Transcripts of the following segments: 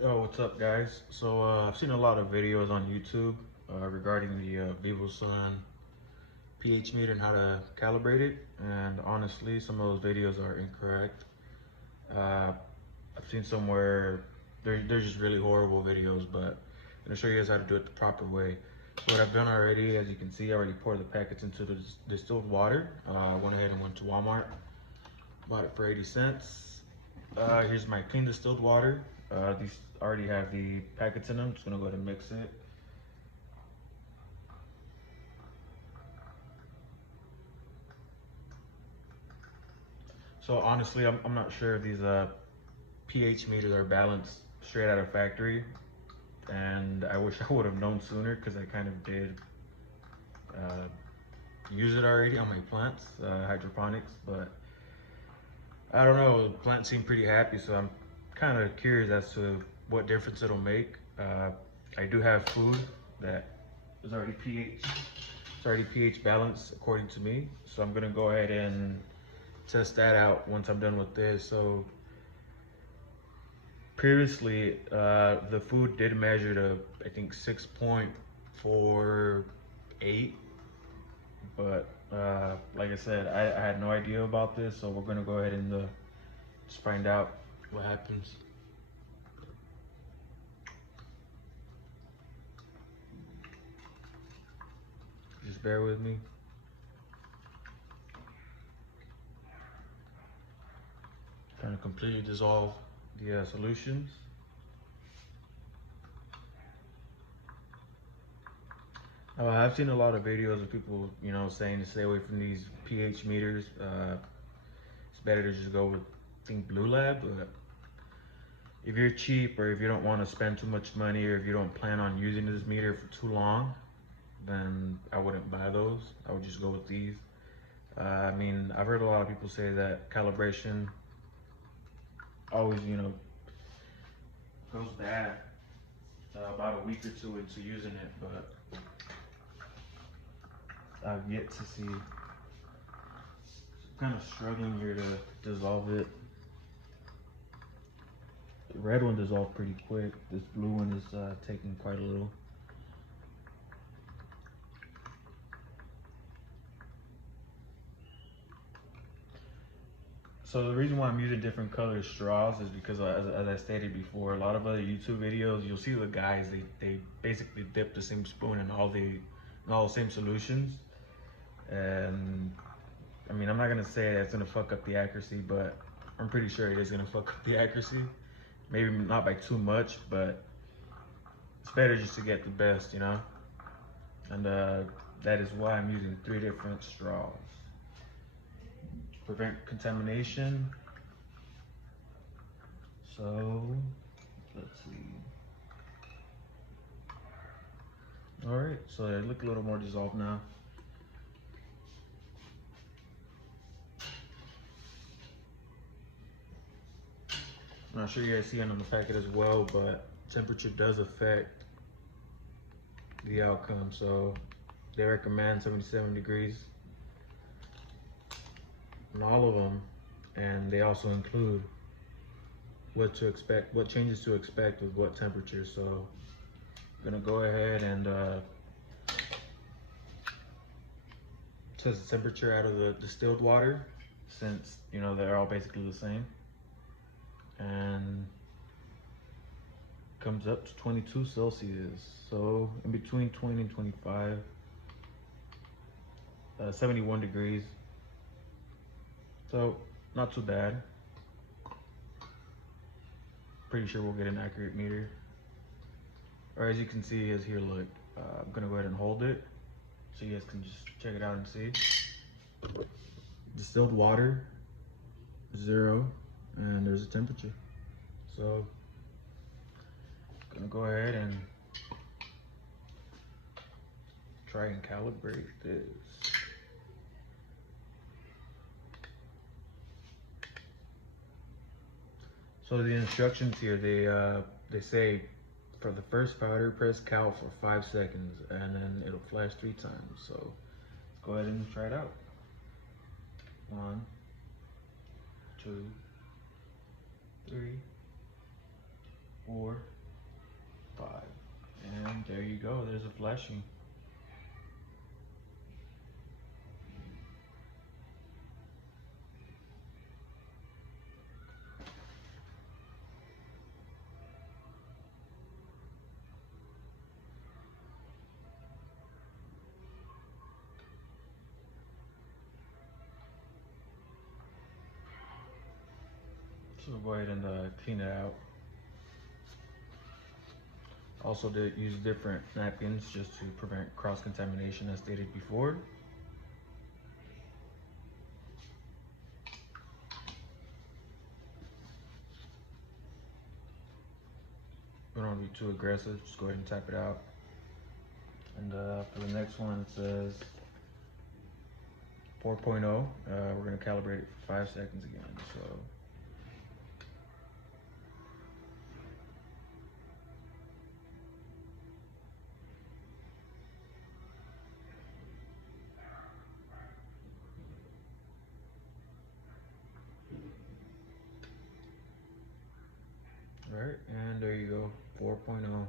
Yo, what's up, guys? So I've seen a lot of videos on YouTube regarding the Vivosun pH meter and how to calibrate it. And honestly, some of those videos are incorrect. Uh, I've seen some where they're just really horrible videos, but I'm gonna show you guys how to do it the proper way. So what I've done already, as you can see, I already poured the packets into the distilled water. I went ahead and went to Walmart, bought it for 80 cents. Here's my clean distilled water. These already have the packets in them. Just gonna go ahead and mix it. So honestly, I'm not sure if these pH meters are balanced straight out of factory, and I wish I would have known sooner because I kind of did use it already on my plants, hydroponics, but I don't know, the plants seem pretty happy, so I'm kind of curious as to what difference it'll make. I do have food that is already it's already pH balanced according to me, so I'm gonna go ahead and test that out once I'm done with this. So previously, the food did measure to, I think, 6.48, but like I said, I had no idea about this, so we're gonna go ahead and just find out what happens. Just bear with me. Trying to completely dissolve the solutions. I've seen a lot of videos of people, saying to stay away from these pH meters. It's better to just go with, I think, Blue Lab. But if you're cheap, or if you don't want to spend too much money, or if you don't plan on using this meter for too long, then I wouldn't buy those. I would just go with these. I mean, I've heard a lot of people say that calibration always, goes bad about a week or two into using it, but I've yet to see. I'm kind of struggling here to dissolve it. The red one dissolved pretty quick. This blue one is taking quite a little. So the reason why I'm using different colored straws is because, as I stated before, a lot of other YouTube videos, you'll see the guys, they basically dip the same spoon in all the same solutions. And I mean, I'm not gonna say that's gonna fuck up the accuracy, but I'm pretty sure it is gonna fuck up the accuracy. Maybe not by too much, but it's better just to get the best, And that is why I'm using 3 different straws. Prevent contamination. So let's see. All right, so they look a little more dissolved now. I'm not sure you guys see it on the packet as well, but temperature does affect the outcome. So they recommend 77 degrees on all of them, and they also include what to expect, what changes to expect with what temperature. So I'm gonna go ahead and test the temperature out of the distilled water, since they're all basically the same, and comes up to 22 Celsius. So in between 20 and 25, 71 degrees. So not too bad. Pretty sure we'll get an accurate meter. Or as you can see, as here, look, I'm gonna go ahead and hold it so you guys can just check it out and see. Distilled water, 0, and there's a temperature. So gonna go ahead and try and calibrate this. So the instructions here, they say for the first powder, press cal for 5 seconds, and then it'll flash 3 times. So let's go ahead and try it out. 1, 2, 3, 4, 5. And there you go, there's a flashing. So we'll go ahead and clean it out. Also use different napkins just to prevent cross-contamination as stated before. We don't want to be too aggressive, just go ahead and tap it out. And for the next one, it says 4.0. We're going to calibrate it for 5 seconds again. So all right, and there you go, 4.0.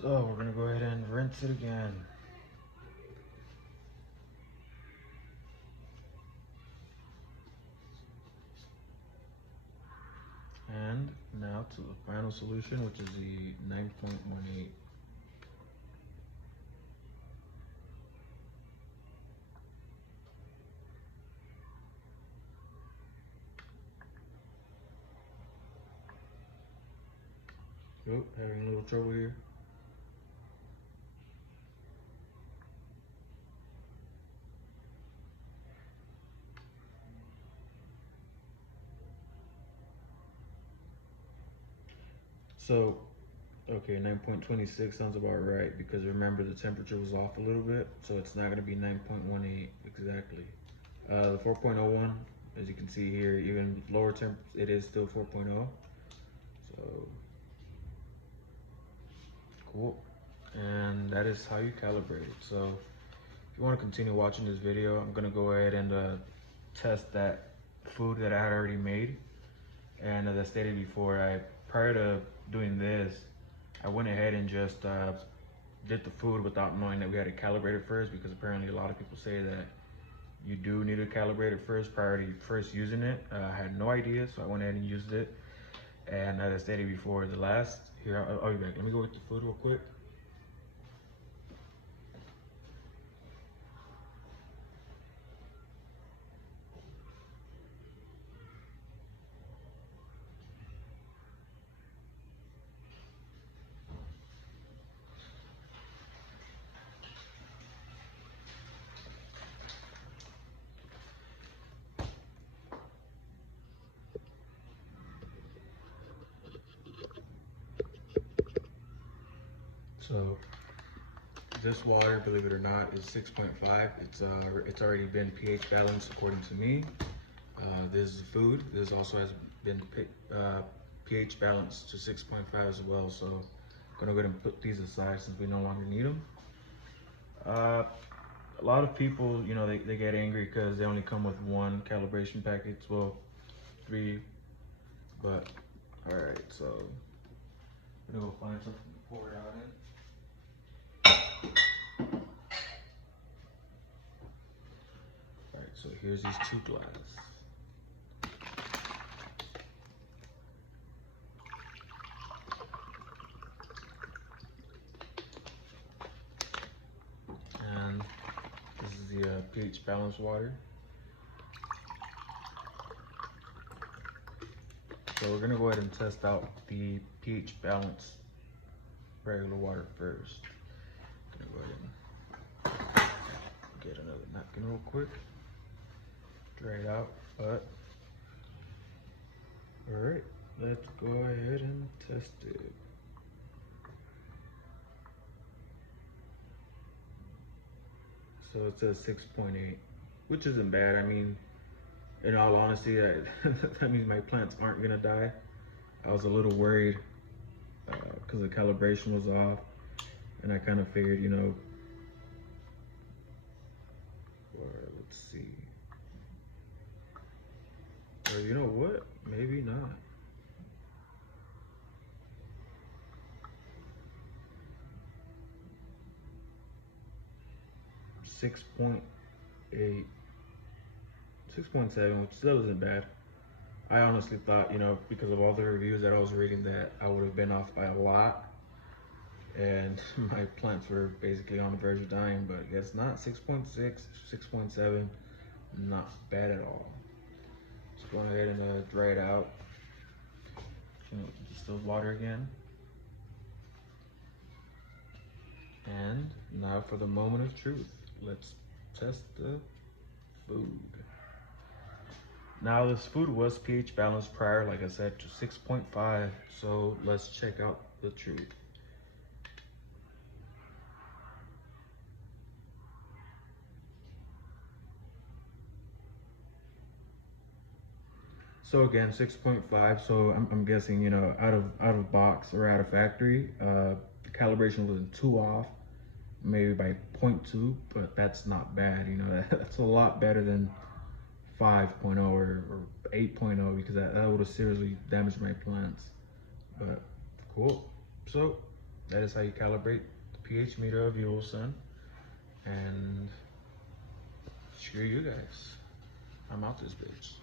So we're gonna go ahead and rinse it again. And now to the final solution, which is the 9.18. Oh, having a little trouble here. So, okay, 9.26 sounds about right, because remember the temperature was off a little bit, so it's not going to be 9.18 exactly. The 4.01, as you can see here, even lower temp, it is still 4.0. So, cool. And that is how you calibrate it. So, if you want to continue watching this video, I'm going to go ahead and test that food that I had already made. And as I stated before, prior to doing this, I went ahead and just did the food without knowing that we had to calibrate it first, because apparently a lot of people say that you do need to calibrate it first prior to first using it. I had no idea, so I went ahead and used it. And as I stated before, here, I'll be back. Let me go with the food real quick. So this water, believe it or not, is 6.5. It's already been pH balanced according to me. This is the food. This also has been pH balanced to 6.5 as well. So I'm gonna go ahead and put these aside since we no longer need them. A lot of people, you know, they get angry because they only come with 1 calibration package. Well, 3, but all right. So I'm gonna go find something to pour it out in. Alright, so here's these 2 glasses. And this is the pH balanced water. So we're gonna go ahead and test out the pH balanced regular water first. Gonna go ahead and get another napkin real quick. Dry it out, but all right, let's go ahead and test it. So it says 6.8, which isn't bad. I mean, in all honesty, that means my plants aren't gonna die. I was a little worried because the calibration was off, and I kind of figured, you know, or let's see, or you know what, maybe not. Six point eight, 6.7, which still isn't bad. I honestly thought, you know, because of all the reviews that I was reading, that I would have been off by a lot, and my plants were basically on the verge of dying, but I guess not. 6.6, 6.7, not bad at all. Just go ahead and dry it out. You know, distill water again. And now for the moment of truth. Let's test the food. Now this food was pH balanced prior, like I said, to 6.5. So let's check out the truth. So again, 6.5. So I'm guessing, you know, out of box or out of factory, the calibration wasn't too off, maybe by 0.2, but that's not bad. You know, that's a lot better than 5.0 or 8.0, because that would have seriously damaged my plants. But cool. So that is how you calibrate the pH meter of Vivosun. And screw you guys. I'm out this bitch.